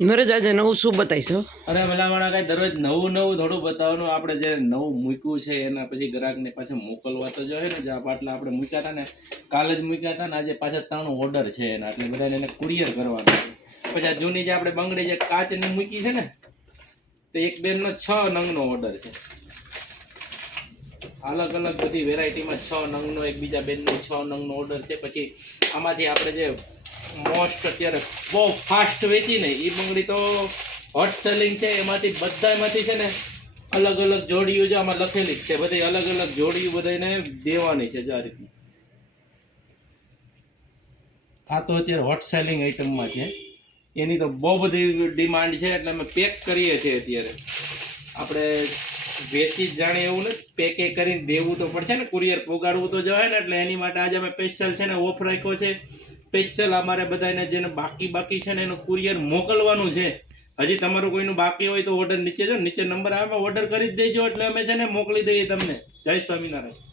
નરેશ આજે નવું શું બતાવીશું? અરે ભલામણા કઈ દરરોજ નવું થોડું બતાવવાનું. આપણે જે નવું મૂક્યું છે એના પછી ગ્રાહકને પાછા મોકલવા તો જોઈએ ને. જે પાટલા આપણે મૂક્યા હતા ને, કાલે જ મૂક્યા હતા ને, આજે પાછા 3 ઓર્ડર છે એના, એટલે બધાને એને કુરિયર કરવાના છે. પછી આ જૂની જે આપણે બંગડી જે કાચની મૂકી છે ને, તો એક બેનનો 6 નંગનો ઓર્ડર છે. અલગ અલગ બધી વેરાયટીમાં 6 નંગનો, એક બીજા બેનનો 6 નંગનો ઓર્ડર છે. પછી આમાંથી આપણે જે મોસ્ટ અત્યારે બહુ ફાસ્ટ વેચી ને એ બંગડી તો હોટ સેલિંગ છે. એમાંથી છે ને અલગ અલગ જોડીઓ જે આમાં લખેલી જ છે, બધી અલગ અલગ જોડીઓ બધાને દેવાની છે. આ રીતની આ તો અત્યારે હોટ સેલિંગ આઈટમમાં છે. એની તો બહુ બધી ડિમાન્ડ છે, એટલે અમે પેક કરીએ છીએ. અત્યારે આપણે વેચી જ જાણીએ એવું નથી, પેકે કરીને દેવું તો પડશે ને, કુરિયર પોગાડવું તો જોઈએ ને. એટલે એની માટે આજે અમે સ્પેશિયલ છે ને ઓફ રાખ્યો છે. સ્પેશિયલ અમારે બધાને જેને બાકી છે ને એનું કુરિયર મોકલવાનું છે. હજી તમારું કોઈનું બાકી હોય તો ઓર્ડર નીચે જો, નીચે નંબર આવે ઓર્ડર કરી જ દેજો, એટલે અમે છે ને મોકલી દઈએ તમને. જય સ્વામિનારાયણ.